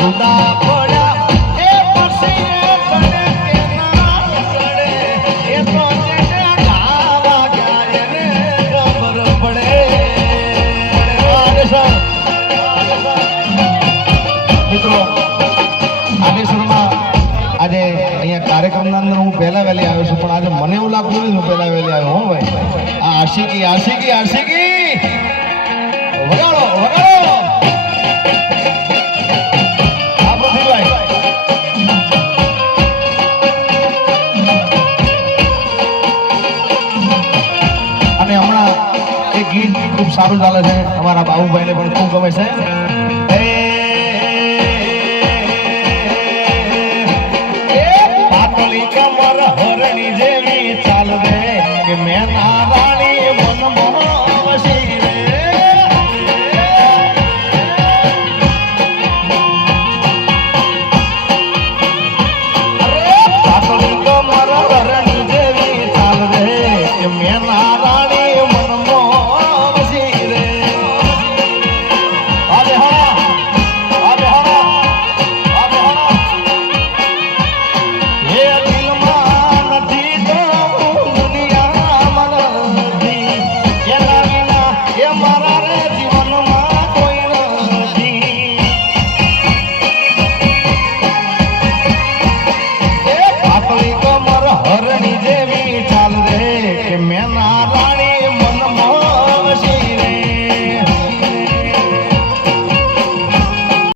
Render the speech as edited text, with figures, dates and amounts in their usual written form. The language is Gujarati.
જુદા પડ્યા એ પછી બને કે ના પડે એ તો જેને ગાવા ગયા એને ખબર પડે મિત્રો આદેશમાં આજે અહીંયા કાર્યક્રમના અંદર હું પહેલા વહેલી આવ્યો છું પણ આજે મને એવું લાગતું નથી હું પહેલા વહેલી આવ્યો હો ભાઈ આ આશિકી આશિકી આશિકી વગાડો વગાડો આ પૃથ્વીભાઈ અને હમણાં એક ગીત ખૂબ સારું ચાલે છે અમારા બાબુભાઈને પણ ખૂબ ગમે છે